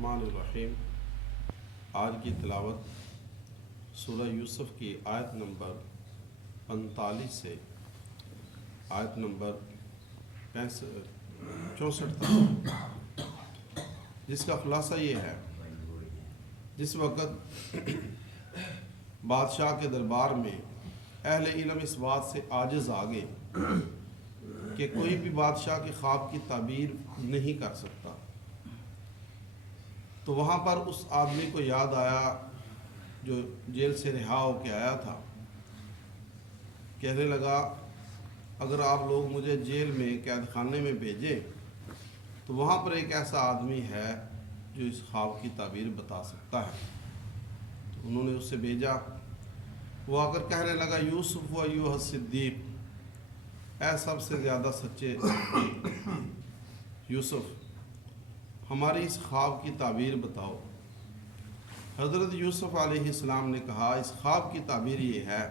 الرحمن الرحیم۔ آج کی تلاوت سورہ یوسف کی آیت نمبر 45 سے آیت نمبر 64 تک، جس کا خلاصہ یہ ہے: جس وقت بادشاہ کے دربار میں اہل علم اس بات سے عاجز آ گئے کہ کوئی بھی بادشاہ کے خواب کی تعبیر نہیں کر سکتا، تو وہاں پر اس آدمی کو یاد آیا جو جیل سے رہا ہو کے آیا تھا۔ کہنے لگا، اگر آپ لوگ مجھے جیل میں قید خانے میں بھیجیں تو وہاں پر ایک ایسا آدمی ہے جو اس خواب کی تعبیر بتا سکتا ہے۔ تو انہوں نے اسے بھیجا۔ وہ آ کر کہنے لگا، یوسف و ایھا الصدیق، اے سب سے زیادہ سچے یوسف، ہماری اس خواب کی تعبیر بتاؤ۔ حضرت یوسف علیہ السلام نے کہا، اس خواب کی تعبیر یہ ہے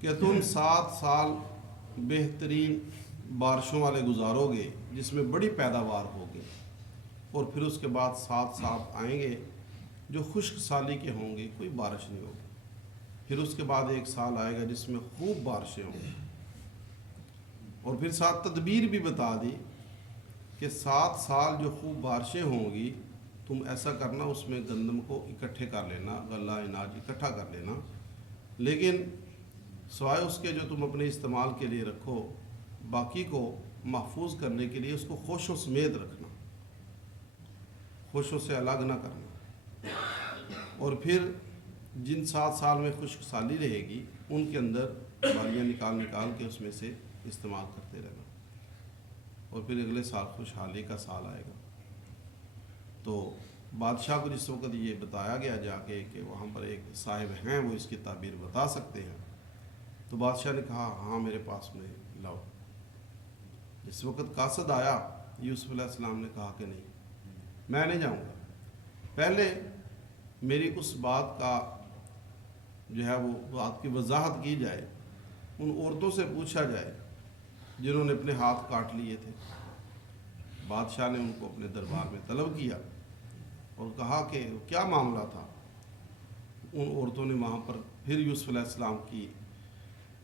کہ تم 7 سال بہترین بارشوں والے گزارو گے جس میں بڑی پیداوار ہوگی، اور پھر اس کے بعد 7 سال آئیں گے جو خشک سالی کے ہوں گے، کوئی بارش نہیں ہوگی۔ پھر اس کے بعد 1 سال آئے گا جس میں خوب بارشیں ہوں گی، اور پھر ساتھ تدبیر بھی بتا دی کہ 7 سال جو خوب بارشیں ہوں گی، تم ایسا کرنا اس میں گندم کو اکٹھے کر لینا، غلہ اناج اکٹھا کر لینا، لیکن سوائے اس کے جو تم اپنے استعمال کے لیے رکھو، باقی کو محفوظ کرنے کے لیے اس کو خوشوں سمیت رکھنا، خوشوں سے الگ نہ کرنا، اور پھر جن 7 سال میں خشک سالی رہے گی ان کے اندر بالیاں نکال کے اس میں سے استعمال کرتے رہنا، اور پھر اگلے سال خوشحالی کا سال آئے گا۔ تو بادشاہ کو جس وقت یہ بتایا گیا جا کے کہ وہاں پر ایک صاحب ہیں وہ اس کی تعبیر بتا سکتے ہیں، تو بادشاہ نے کہا، ہاں میرے پاس میں لاؤ۔ جس وقت قاصد آیا، یوسف علیہ السلام نے کہا کہ نہیں، میں نہیں جاؤں گا، پہلے میری اس بات کا جو ہے وہ بات کی وضاحت کی جائے، ان عورتوں سے پوچھا جائے جنہوں نے اپنے ہاتھ کاٹ لیے تھے۔ بادشاہ نے ان کو اپنے دربار میں طلب کیا اور کہا کہ کیا معاملہ تھا۔ ان عورتوں نے وہاں پر پھر یوسف علیہ السلام کی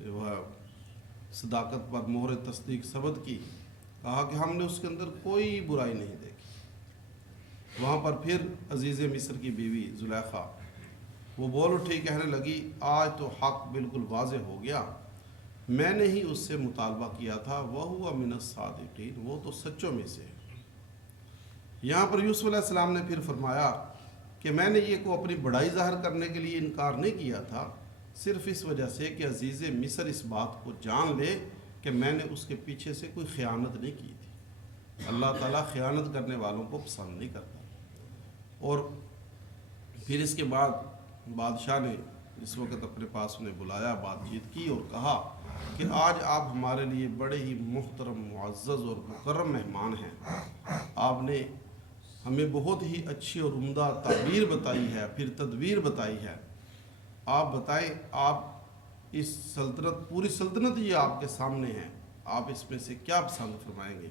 وہ صداقت پر مہر تصدیق ثبت کی، کہا کہ ہم نے اس کے اندر کوئی برائی نہیں دیکھی۔ وہاں پر پھر عزیز مصر کی بیوی زلیخا وہ بول اٹھی، کہنے لگی، آج تو حق بالکل واضح ہو گیا، میں نے ہی اس سے مطالبہ کیا تھا، وَهُوَ مِنَ الصَّادِقِينَ، وہ تو سچوں میں سے ہے۔ یہاں پر یوسف علیہ السلام نے پھر فرمایا کہ میں نے یہ کو اپنی بڑائی ظاہر کرنے کے لیے انکار نہیں کیا تھا، صرف اس وجہ سے کہ عزیز مصر اس بات کو جان لے کہ میں نے اس کے پیچھے سے کوئی خیانت نہیں کی تھی۔ اللہ تعالیٰ خیانت کرنے والوں کو پسند نہیں کرتا۔ اور پھر اس کے بعد بادشاہ نے اس وقت اپنے پاس انہیں بلایا، بات چیت کی اور کہا کہ آج آپ ہمارے لیے بڑے ہی محترم، معزز اور مکرم مہمان ہیں۔ آپ نے ہمیں بہت ہی اچھی اور عمدہ تعبیر بتائی ہے، پھر تدبیر بتائی ہے۔ آپ بتائیں، آپ اس سلطنت، پوری سلطنت یہ آپ کے سامنے ہے، آپ اس میں سے کیا پسند فرمائیں گے؟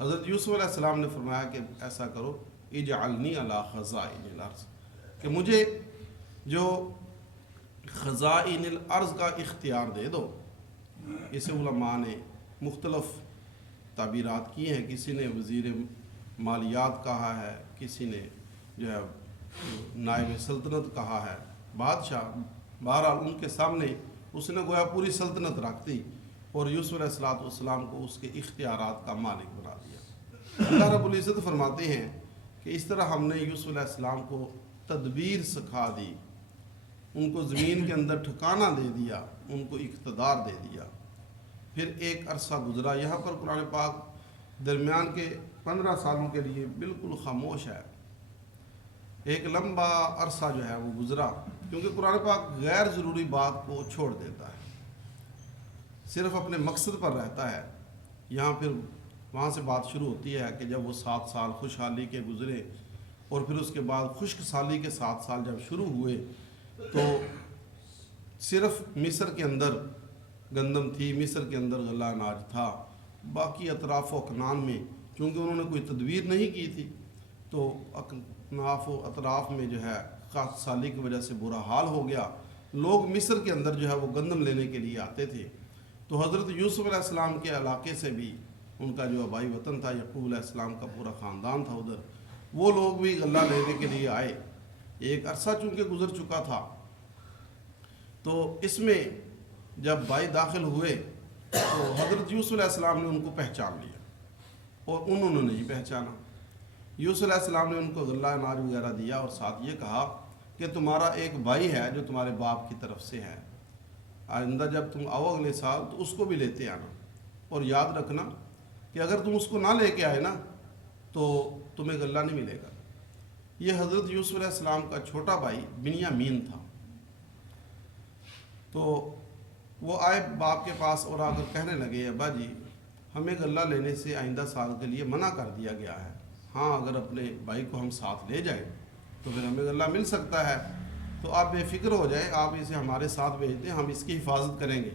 حضرت یوسف علیہ السلام نے فرمایا کہ ایسا کرو، اجعلنی علی خزائن الارض، کہ مجھے جو خزائن الارض کا اختیار دے دو۔ اسے علماء نے مختلف تعبیرات کی ہیں، کسی نے وزیر مالیات کہا ہے، کسی نے جو ہے نائب سلطنت کہا ہے۔ بادشاہ بہرحال ان کے سامنے اس نے گویا پوری سلطنت رکھ دی اور یوسف علیہ السلام کو اس کے اختیارات کا مالک بنا دیا۔ اللہ رب العزت فرماتے ہیں کہ اس طرح ہم نے یوسف علیہ السلام کو تدبیر سکھا دی، ان کو زمین کے اندر ٹھکانہ دے دیا، ان کو اقتدار دے دیا۔ پھر ایک عرصہ گزرا، یہاں پر قرآن پاک درمیان کے 15 سالوں کے لیے بالکل خاموش ہے۔ ایک لمبا عرصہ جو ہے وہ گزرا، کیونکہ قرآن پاک غیر ضروری بات کو چھوڑ دیتا ہے، صرف اپنے مقصد پر رہتا ہے۔ یہاں پھر وہاں سے بات شروع ہوتی ہے کہ جب وہ 7 سال خوشحالی کے گزرے، اور پھر اس کے بعد خشک سالی کے 7 سال جب شروع ہوئے تو صرف مصر کے اندر گندم تھی، مصر کے اندر غلہ اناج تھا، باقی اطراف و اکنان میں چونکہ انہوں نے کوئی تدبیر نہیں کی تھی، تو اکناف و اطراف میں جو ہے قحط سالی کی وجہ سے برا حال ہو گیا. لوگ مصر کے اندر جو ہے وہ گندم لینے کے لیے آتے تھے. تو حضرت یوسف علیہ السلام کے علاقے سے بھی ان کا جو آبائی وطن تھا، یعقوب علیہ السلام کا پورا خاندان تھا ادھر، وہ لوگ بھی غلہ لینے کے لیے آئے. ایک عرصہ چونکہ گزر چکا تھا، تو اس میں جب بھائی داخل ہوئے تو حضرت یوسف علیہ السلام نے ان کو پہچان لیا اور انہوں نے نہیں پہچانا. یوسف علیہ السلام نے ان کو غلہ اناج وغیرہ دیا اور ساتھ یہ کہا کہ تمہارا ایک بھائی ہے جو تمہارے باپ کی طرف سے ہے، آئندہ جب تم آؤ اگلے سال تو اس کو بھی لیتے آنا، اور یاد رکھنا کہ اگر تم اس کو نہ لے کے آئے نا تو تمہیں غلہ نہیں ملے گا. یہ حضرت یوسف علیہ السلام کا چھوٹا بھائی بنیامین تھا. تو وہ آئے باپ کے پاس اور آ کر کہنے لگے ابا جی ہمیں غلہ لینے سے آئندہ سال کے لیے منع کر دیا گیا ہے، ہاں اگر اپنے بھائی کو ہم ساتھ لے جائیں تو پھر ہمیں غلہ مل سکتا ہے، تو آپ بے فکر ہو جائیں، آپ اسے ہمارے ساتھ بھیج دیں، ہم اس کی حفاظت کریں گے.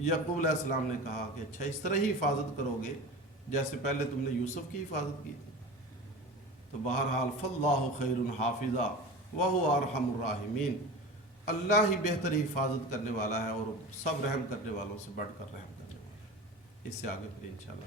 یعقوب علیہ السلام نے کہا کہ اچھا اس طرح ہی حفاظت کرو گے جیسے پہلے تم نے یوسف کی حفاظت کی تھی. تو بہرحال فاللہ خیر حافظہ وہو ارحم الراحمین، اللہ ہی بہتر حفاظت کرنے والا ہے اور سب رحم کرنے والوں سے بڑھ کر رحم کرنے والا ہے. اس سے آگے پھر انشاءاللہ